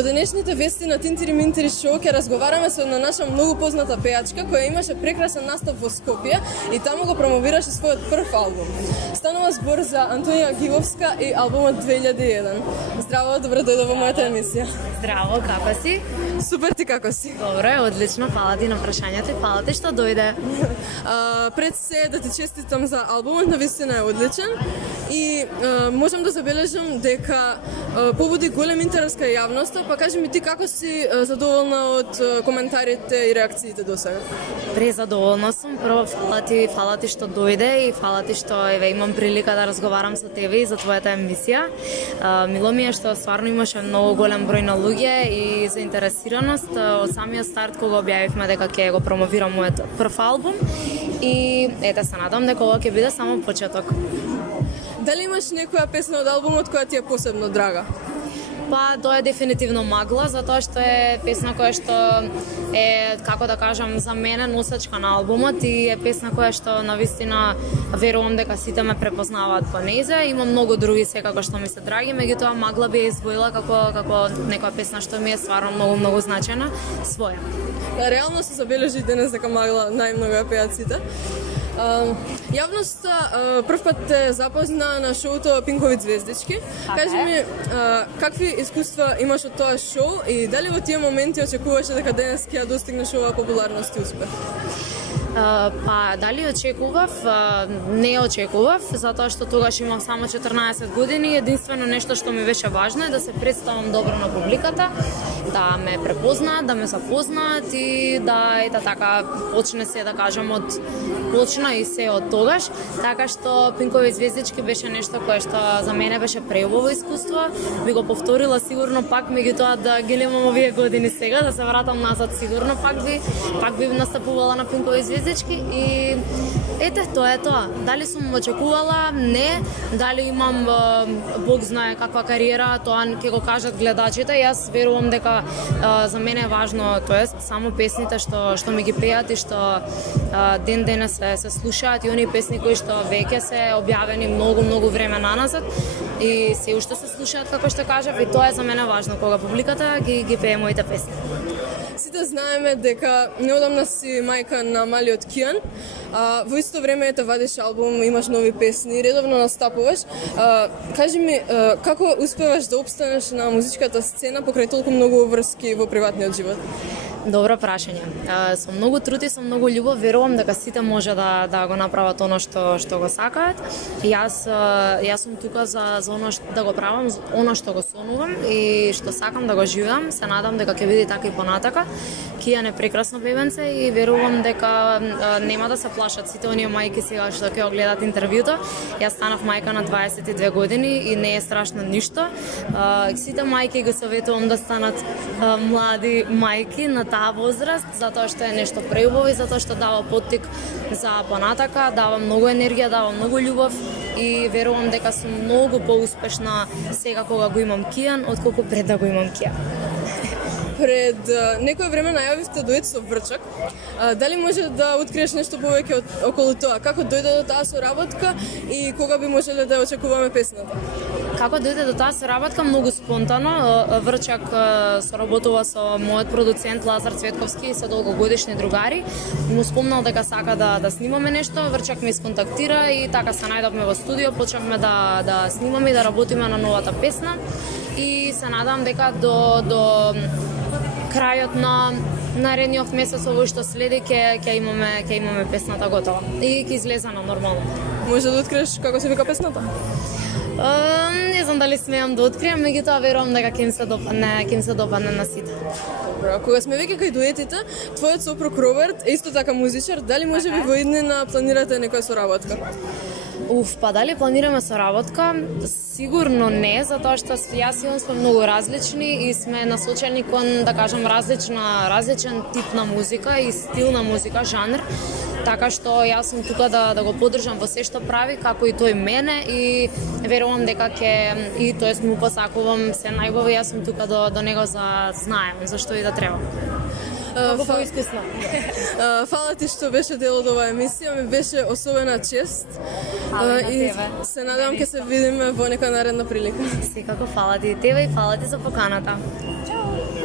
Во денешните вести на Тинтири Минтири шоу ќе разговараме со една наша многу позната пејачка која имаше прекрасен настап во Скопје и таму го промовираше својот прв албум. Станува збор за Антонија Гиловска и албумот 2001. Здраво, добро дојде во мојата емисија. Здраво, како си? Супер, ти како си? Добро, одлично, фала ти на прашањето и фала ти што дојде. Пред се да ти честитам за албумот, навистина е одличен и можам да забележам дека побуди голем интерес кај јавноста, па кажи ми ти како си задоволна од коментарите и реакциите до сега? Презадоволна сум. Прво фала ти што дојде и фала ти што имам прилика да разговарам со тебе и за твојата емисија. Мило ми е што стварно имаше многу голем број на луѓе и заинтересираност од самиот старт кога објавивме дека ќе го промовирам мојот прв албум и се надам дека ова ќе биде само почеток. Дали имаш некоја песна од албумот која ти е посебно драга? Па, тоа е дефинитивно Магла, затоа што е песна која што е, како да кажам, за мене носачка на албумот и е песна која што навистина верувам дека сите ме препознаваат по нејзе. Има многу други секако што ми се драги, меѓутоа Магла би ја извоила како некоја песна што ми е стварно многу значена, своја. Да, реално се забележи денес дека Магла најмногу ја пеат сите. Јавноста прв пат те запозна на шоуто Пинкови звездички. Кажи ми, какви искуства имаш од тоа шоу и дали во тие моменти очекуваше дека денес ќе ја достигнеш оваа популарност и успех? Па, дали очекував? Не очекував, затоа што тогаш имам само 14 години. Единствено нешто што ми беше важно е да се представам добро на публиката, да ме препознаат, да ме запознаат и да така почне се да кажам почна и се од тогаш, така што Пинкови звездички беше нешто кое што за мене беше преубаво искуство. Би го повторила сигурно пак, меѓутоа да ги немам овие години сега, да се вратам назад сигурно пак би настапувала на Пинкови звездички и тоа е тоа. Дали сум очекувала? Не. Дали имам Бог знае каква кариера, тоа ќе го кажат гледачите. Јас верувам дека за мене е важно, тоест само песните што ми ги пеат и што ден денес се слушаат и оние песни кои што веќе се објавени многу време наназад и се уште се слушаат, како што кажав, и тоа е за мене важно кога публиката ги пее моите песни. Сите знаеме дека неодамна си мајка на малиот Кијан. Во исто време те вадиш албум, имаш нови песни, редовно настапуваш. Кажи ми, како успеваш да опстанеш на музичката сцена покрај толку многу врски во приватниот живот? Добро прашање. Со многу труд и со многу љубов верувам дека сите може да го направат оно што го сакаат. Јас сум тука за оно да го правам, оно што го сонувам и што сакам да го живеам. Се надам дека ќе биде така и понатака. Кијан е прекрасно бебенце и верувам дека нема да се плашат сите оние мајки сега што ќе го гледат интервјуто. Јас станав мајка на 22 години и не е страшно ништо. Сите мајки го советувам да станат млади мајки на таа возраст, затоа што е нешто преубаво и затоа што дава поттик за понатака, дава многу енергија, дава многу љубов и верувам дека сум многу поуспешна сега кога го имам Кијан, отколку пред да го имам Кијан. Пред некое време најавивте дует со Врчак. Дали може да откриеш нешто повеќе околу тоа? Како дојде до таа соработка и кога би можеле да очекуваме песната? Како дојде до таа соработка? Многу спонтано. Врчак соработува со мојот продуцент Лазар Цветковски и се долгогодишни другари. Му спомнал дека сака да снимаме нешто. Врчак ме сконтактира и така се најдовме во студио, почнавме да снимаме и да работиме на новата песна. И се надам дека до крајот на наредниот месец овој што следи ќе имаме песната готова и ќе излезе на нормално. Може да откриеш како се вика песната? Не знам дали смеам да откриам, меѓутоа верувам дека ќе им се допадне на сите. Добро, кога сме веќе кај дуетите, твојот сопруг Роберт е исто така музичар, дали може би во иднина планирате некоја соработка? Па дали планираме соработка? Сигурно не, затоа што јас и он сме многу различни и сме насочени кон, да кажам, различен тип на музика и стил на музика, жанр. Така што јас сум тука да го поддржам во се што прави, како и тој мене и верувам дека му посакувам се најубаво, јас сум тука до него за знаем, за што и да треба. Како фа- поискусно. Фала ти што беше дел од оваа емисија, ми беше особена чест. Али на И тебе. се надевам ќе се видиме во нека наредна прилика. Секако фала ти и тебе и фала ти за поканата. Чао!